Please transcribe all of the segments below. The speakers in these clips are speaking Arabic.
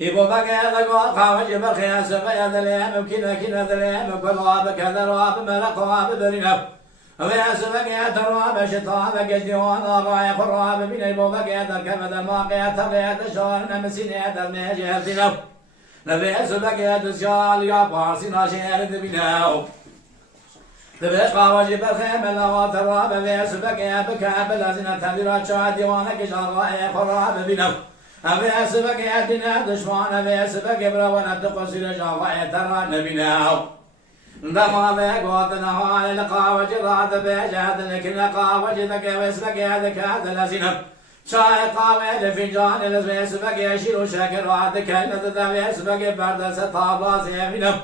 إبو بقى ذا خاوج بخياس بيد اليم كنا كنا ذليم كلاب كذا راب ملقاب برنا وياس بقى تراب شطاب قجديون رايح الراب من إبو بقى ذا كمد الماقية تغيث شون نمسيني ذا الميجي ذنب نبيس بقى تسجال يا بارسنا شير ذبناو ذبيس خاوج بخيم اللغة تراب وياس بقى بكاب لازنا تبيرا شاد ديوانك شرايح الراب بنو أبي أسبك يدنا دشمان أبي أسبك يبرون التقصير شافع ترى نبيناو دما بك وطنا على القاوج راد بجهد لكن قاوج ذك واسبك يدك هذا لازم شاي قاوي لفنجان الذي أسبك يشيل شكر رادك الذي أسبك برد ستابلا زينم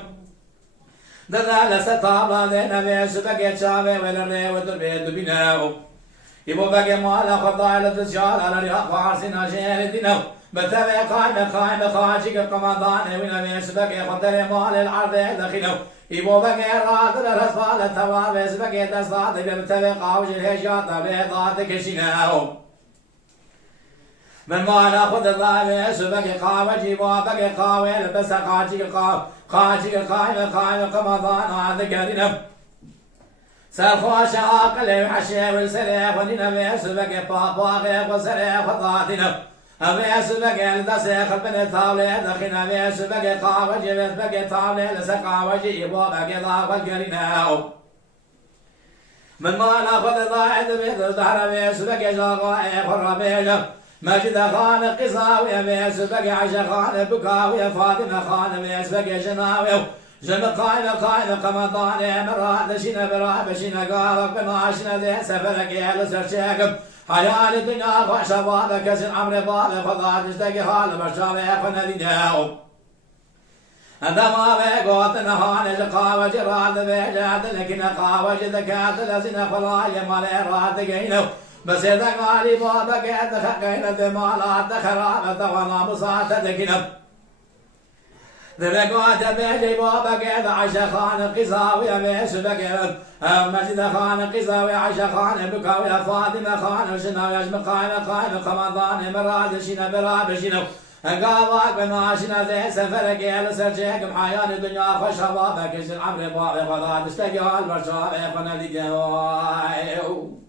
دذا لستابلا ذي أبي أسبك شافع ولرني وتربيت بناو يبو بقى مالا خضايا لتسجال على رياض فارسنا شير دينو بتبع قائم خاجك قمضان وين يسبق خطر مال العرض دخلو يبو بقى راد الرسال الثواب يسبق تصاد بتبع قاوج الهجات بيضات كشناو من مالا خد الضايب يسبق قاوج يبو بقى قاوي بس خاجك قائم قمضان هذا قرينو سرخوش عاقل وحشي والسريح ونينا يسبق باباغي وسريح وضاتنا أبي يسبق لدسيخ البن طاولي دخنا يسبق قاوجي يسبق طاولي لسقاوجي يبوبق ضاق القريناو من ما ناخذ ضاعد بيض الزهر يسبق جاغائي خرابيجو مجد خان قصاوي يسبق عشقان بكاوي فاطمة خان يسبق جناوي جم قائم قمضان مراد شنا براب شنا قارب بناشنا ذي سفرك يا لسرشاكم حيان الدنيا فشباب كسر عمر باب فضاد اشتقي حال بشار فنادي داو عندما بقوت نهان جقاوة جراد بيجاد لكن قاوة ذكات لسنا فلاي مال راد قينو بس إذا قالي بابك يتخقين دمالات خرابة وانا مصات دكنو ذبقوات بيجي بابك إذا عشقان قصاوي بيسبك مجد خان قصاوي عشقان بكاوي فاطمة خان شناوي أجم قائم قمضان مراد شنا براب شنو قاواك بناشنا ذي سفرك يا لسرجيك محيان الدنيا خشبابك يسر عمري بابي خضاد اشتقال برشابي فنالي دوايو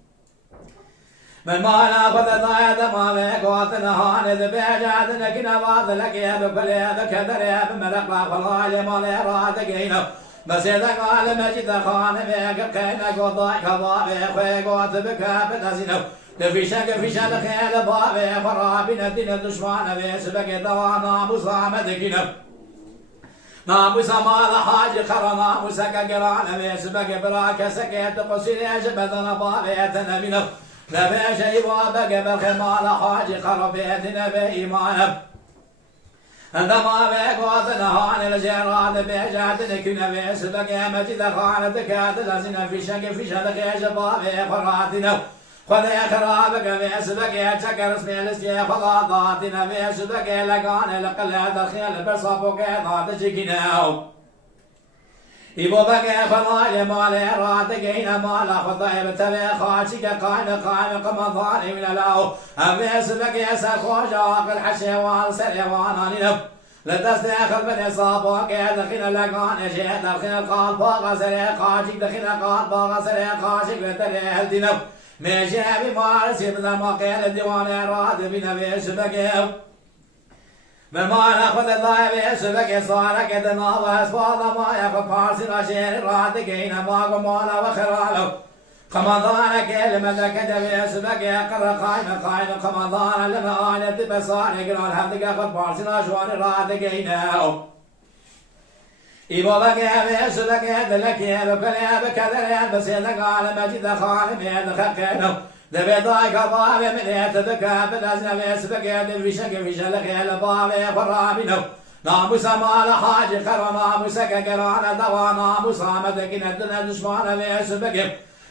من ما ناخذ ضايد ما بقوت نهان إذ بيجاد نكنا بعض لك يا بكل يا بكدر يا بملك خلاي ما لي راد قينو بس إذا قال مجد خان بيك قينا قضاء كضابي خوي قوت بك بتزينو لفيشك فيشك خيل بابي خرابنا الدين دشمان بيسبك دوانا مصامد كنو ناموس مال حاج خرا ناموسك قران بيسبك براك سكيت قصير يجبدنا بابي تنبينو لبيش يبابك بالخمال حاج خربيت نبي إيمان عندما بقوت نهان الجراد بيجاد نكن بيسبك مجد خان تكاد لزنا في شك في شلك شبابي خراتنا خذ خرابك بيسبك يتشكر اسمي لسي خلاطاتنا بيسبك لقان لقلاد الخيل برصابك ضاد شكناو يبو بقى فضايا مالي راتقين مالا خطيب تبي خاشك قائم قمضاني من الاو أبي اسبك يسا خوشاق الحشيوان سريوان انينب لتستيخل بني صابوك دخين لقان شيء دخين القال باغا سري خاشك دخين القال باغا سري خاشك لتري الدنب ميشي بمارسي من المقيل الديوان راد بنبي اسبك من ما ناخذ الضايب يسبك صارك دنا واسفاض ما يخف فارسنا شير رادقين ما قمالا وخرالو قمضان كلمة كدب يسبك يقر قائم قمضان لما آلت بصار يقران هفدك يخف فارسنا شوان رادقين إبو بقى يسبك يدلك يبكل يبكذر يلبس يدك على مجد خالم يدخقينو دبيضاي كضابي من يتذكى بالأزنب يسبق يدب في شك في شلق يلبابي خرابينو ناموس مال حاج خرا ناموس كقران دوا ناموس عمدك ندنا دشمان يسبق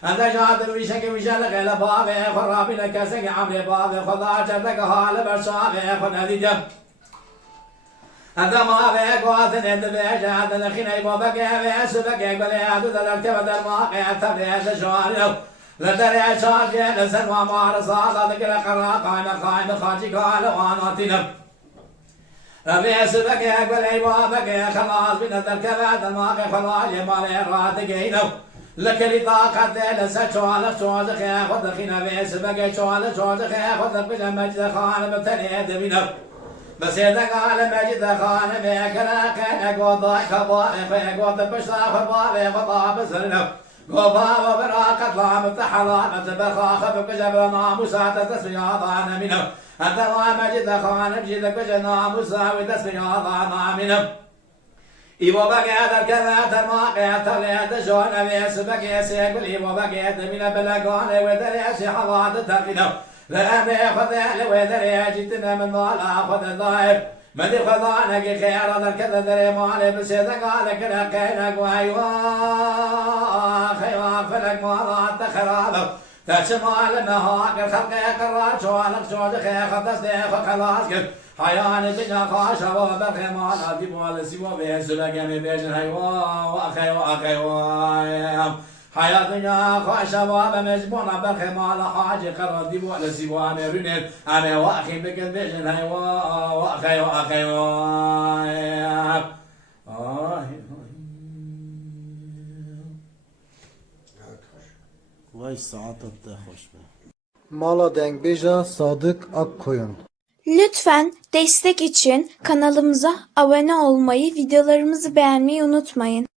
أنت جاد في شك في شلق يلبابي خرابينو كسك عمري بابي خضا جدك حال برشابي خنادي جب هذا ما بيك واتن بيج هذا الخيني بابك بيسبك يقول يا دود الكبد الماقع تبيز شواريو لدري شاكي لسن ومار صالة ذكر قرا قائم خاجي قال واناتنا بيسبك يقول يا بابك خلاص بنا الكبد الماقع خلاص يمالي راتقينو لكن طاقة لسه شوال شوال خيا خد خينا بيسبك شوال شوال خيا خد بجمج خان بتنيد بنا بس إذا قال مجد خان ميكلا كان قوضا كبار فيقوض بشتا خبار خطا بسرنا قوبا وبراقة لام تحلامة بخاخ بجب ناموسات تسرياضان منه أنت ما مجد خان بجد بجد ناموسا وتسرياضان منه إيوه بقيت الكذا ترماقيت تليت شون بيسبك يسيقل إيوه بقيت من بلقون ودريس حواد تقنو لأمي خذ لودري جتنا من ضال أخذ الضايف مدي خذانك خير الكذا دري مالي بسيدة قال كنا كينك وأيوه خيوان فلك مرات خرابه تشمال النهار خلقك الرات شوالك شوالك خير خدستي فخلاص قل حيان الدنيا خاشة وبرخي مالا في بوال سيوا بيسبك يمي بيجن هيوا وأخي وأخي وأيام حياة الدنيا خاشة وبمجبونا برخي مالا حاجة قرر دي بوال سيوا ميرونين أمي وأخي بكن بيجن هيوا وأخي وأخي وأيام Vay saatette hoş be. Mala Dengbej'a Sadık Akkoyun. Lütfen destek için kanalımıza abone olmayı, videolarımızı beğenmeyi unutmayın.